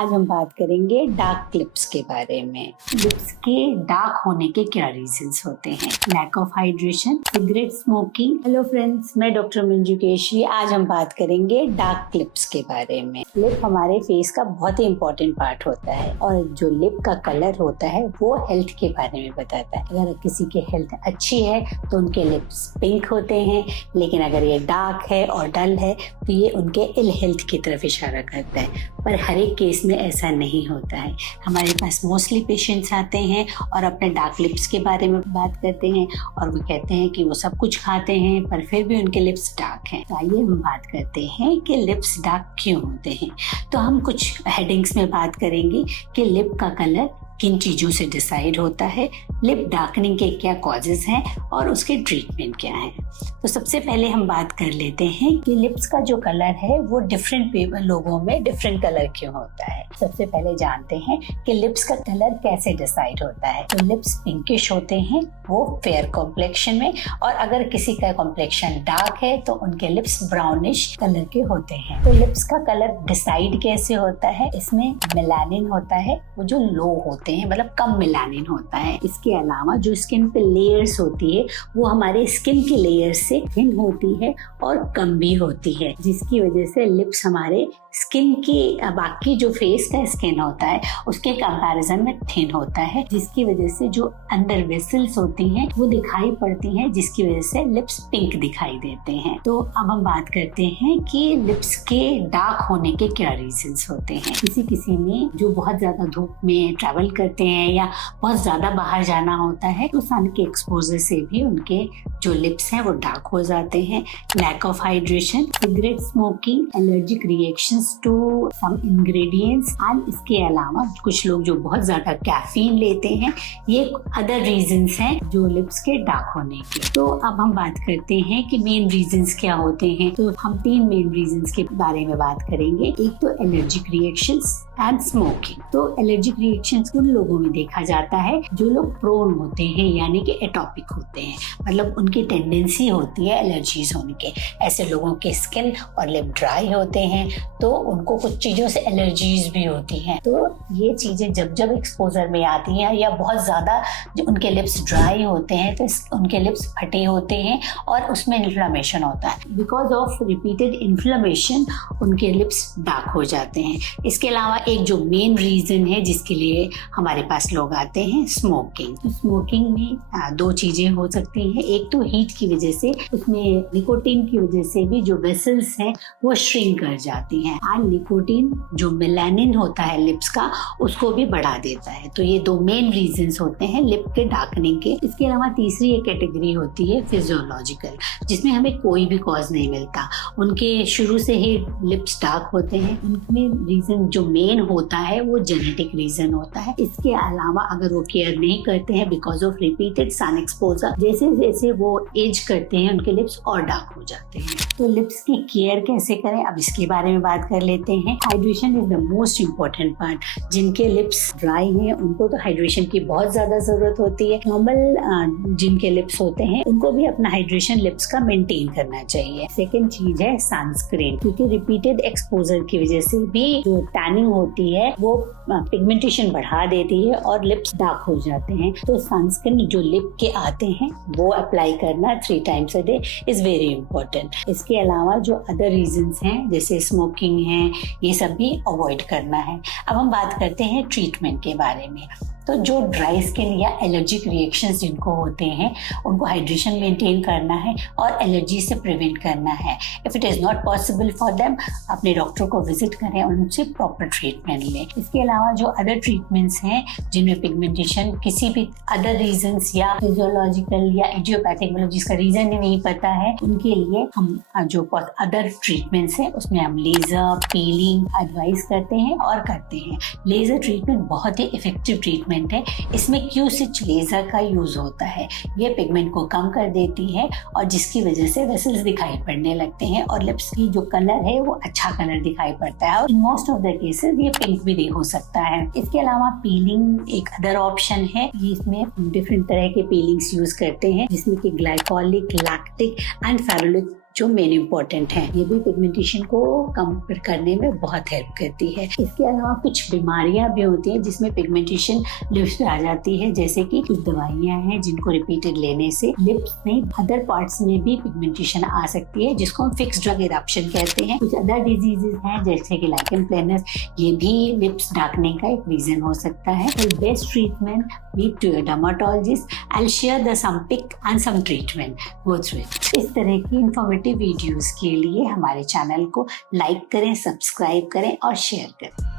आज हम बात करेंगे डार्क लिप्स के बारे में। लिप्स के डार्क होने के क्या रीजंस होते हैं? Lack of hydration, cigarette smoking. Hello friends, मैं डॉक्टर मंजू केशी। आज हम बात करेंगे डार्क लिप्स के बारे में। लिप हमारे फेस का बहुत ही इंपॉर्टेंट पार्ट होता है और जो लिप का कलर होता है वो हेल्थ के बारे में बताता है। अगर किसी की हेल्थ अच्छी है तो उनके लिप्स पिंक होते हैं, लेकिन अगर ये डार्क है और डल है तो ये उनके इल हेल्थ की तरफ इशारा करता है। पर हर एक केस में ऐसा नहीं होता है। हमारे पास मोस्टली पेशेंट्स आते हैं और अपने डार्क लिप्स के बारे में बात करते हैं और वो कहते हैं कि वो सब कुछ खाते हैं पर फिर भी उनके लिप्स डार्क हैं। तो आइए हम बात करते हैं कि लिप्स डार्क क्यों होते हैं। तो हम कुछ हेडिंग्स में बात करेंगे कि लिप का कलर किन चीज़ों से डिसाइड होता है, लिप डार्कनिंग के क्या कॉजेज हैं और उसके ट्रीटमेंट क्या है। तो सबसे पहले हम बात कर लेते हैं कि लिप्स का जो कलर है वो डिफरेंट लोगों में डिफरेंट कलर क्यों होता है। सबसे पहले जानते हैं कि लिप्स का कलर कैसे डिसाइड होता है। तो लिप्स पिंकिश होते हैं वो फेयर कॉम्प्लेक्शन में, और अगर किसी का कॉम्प्लेक्शन डार्क है तो उनके लिप्स ब्राउनिश कलर के होते हैं। तो लिप्स का कलर डिसाइड कैसे होता है? इसमें मेलानिन होता है वो जो लो होते हैं, मतलब कम मेलानिन होता है। इसके अलावा जो स्किन पे लेयर्स होती है वो हमारे स्किन के लेयर से थिन होती है और कम भी होती है, जिसकी वजह से लिप्स हमारे स्किन की बाकी जो फेस का स्किन होता है उसके कंपैरिजन में थिन होता है, जिसकी वजह से जो अंदर वेसल्स होती हैं वो दिखाई पड़ती हैं, जिसकी वजह से लिप्स पिंक दिखाई देते हैं। तो अब हम बात करते हैं कि लिप्स के डार्क होने के क्या रीजंस होते हैं। किसी में जो बहुत ज्यादा धूप में ट्रैवल करते हैं या बहुत ज्यादा बाहर जाना होता है तो सन के एक्सपोजर से भी उनके जो लिप्स हैं वो डार्क हो जाते हैं। Lack of hydration, cigarette smoking, allergic reactions to some ingredients and इसके अलावा कुछ लोग जो बहुत ज्यादा कैफीन लेते हैं, ये अदर रीजंस हैं जो लिप्स के डार्क होने के। तो अब हम बात करते हैं कि मेन रीजंस क्या होते हैं। तो हम 3 मेन रीजंस के बारे में बात करेंगे। एक तो एलर्जिक रिएक्शंस एंड स्मोकिंग। तो एलर्जिक रिएक्शंस उन लोगों में देखा जाता है जो लोग प्रोन होते हैं, यानी कि एटॉपिक होते हैं, मतलब उनकी टेंडेंसी होती है एलर्जीज होने के। ऐसे लोगों के स्किन और लिप ड्राई होते हैं तो उनको कुछ चीजों से एलर्जीज भी होती हैं। तो ये चीजें जब जब एक्सपोजर में आती हैं या बहुत ज्यादा उनके लिप्स ड्राई होते हैं तो उनके लिप्स फटे होते हैं और उसमें इन्फ्लेमेशन होता है। बिकॉज ऑफ रिपीटेड इन्फ्लेमेशन उनके लिप्स डार्क हो जाते हैं। इसके अलावा एक जो मेन रीजन है जिसके लिए हमारे पास लोग आते हैं, स्मोकिंग। तो स्मोकिंग में 2 चीजें हो सकती हैं। एक तो हीट की वजह से, उसमें निकोटीन की वजह से भी जो वेसल्स हैं वो श्रिंक कर जाती हैं, और निकोटीन जो मेलानिन होता है लिप्स का उसको भी बढ़ा देता है। तो ये 2 मेन रीजंस होते हैं लिप के डार्कनिंग के। इसके अलावा तीसरी एक कैटेगरी होती है फिजियोलॉजिकल, जिसमें हमें कोई भी कॉज नहीं मिलता। उनके शुरू से ही लिप्स डार्क होते हैं। उनमें रीजन जो मेन होता है वो जेनेटिक रीजन होता है। इसके अलावा अगर वो केयर नहीं करते हैं because of repeated sun exposure, जैसे जैसे वो एज करते हैं उनके लिप्स और डार्क हो जाते हैं। तो लिप्स की केयर कैसे करें, अब इसके बारे में बात कर लेते हैं। Hydration is the most important part. जिनके लिप्स ड्राई हैं उनको तो हाइड्रेशन की बहुत ज्यादा जरूरत होती है। नॉर्मल जिनके लिप्स होते हैं उनको भी अपना हाइड्रेशन लिप्स का मेंटेन करना चाहिए। सेकेंड चीज है सनस्क्रीन, क्योंकि रिपीटेड एक्सपोजर की वजह से भी जो टैनिंग होती है वो पिगमेंटेशन बढ़ा देती है और लिप्स डार्क हो जाते हैं। तो सनस्क्रीन जो लिप के आते हैं वो अप्लाई करना 3 times a day is very important. इसके अलावा जो अदर रीजंस हैं जैसे स्मोकिंग है, ये सब भी अवॉइड करना है। अब हम बात करते हैं ट्रीटमेंट के बारे में। तो जो ड्राई स्किन या एलर्जिक रिएक्शंस जिनको होते हैं उनको हाइड्रेशन मेंटेन करना है और एलर्जी से प्रिवेंट करना है। If it is not possible for them, अपने डॉक्टर को विजिट करें और उनसे प्रॉपर ट्रीटमेंट लें। इसके अलावा जो अदर ट्रीटमेंट्स हैं जिनमें पिगमेंटेशन किसी भी अदर रीजंस या फिजियोलॉजिकल या इडियोपैथिक, मतलब जिसका रीजन ही नहीं पता है, उनके लिए हम जो अदर ट्रीटमेंट्स हैं उसमें हम लेजर, पीलिंग एडवाइस करते हैं और करते हैं। लेजर ट्रीटमेंट बहुत ही इफेक्टिव ट्रीटमेंट है। इसमें क्यू-स्टिच लेजर का यूज होता है। ये पिगमेंट को कम कर देती है और जिसकी वजह से वेसल्स दिखाई पड़ने लगते हैं और लिप्स की जो कलर है वो अच्छा कलर दिखाई पड़ता है और in most of the cases ये पिंक भी हो सकता है। इसके अलावा पीलिंग एक अदर ऑप्शन है। इसमें डिफरेंट तरह के पीलिंग्स यूज करते हैं जिसमें कि ग्लाइकोलिक, लैक्टिक एंड फेरुलिक जो मेन इंपॉर्टेंट है। ये भी पिगमेंटेशन को कम करने में बहुत हेल्प करती है। इसके अलावा कुछ बीमारियां भी होती हैं जिसमें पिगमेंटेशन लिप्स पे आ जाती है, जैसे कि कुछ दवाइयां हैं जिनको रिपीटेड लेने से लिप्स में अदर पार्ट्स में भी पिगमेंटेशन आ सकती है, जिसको हम फिक्स्ड ड्रग इरप्शन कहते हैं। कुछ अदर डिजीजेस हैं जैसे कि लाइकन प्लैनस, ये भी लिप्स डार्कनिंग का एक रीजन हो सकता है। Best treatment meet to your dermatologist. I will share the some pic and some treatment, go through it. इस तरह की इंफॉर्मेटिव वीडियोस के लिए हमारे चैनल को लाइक करें, सब्सक्राइब करें और शेयर करें।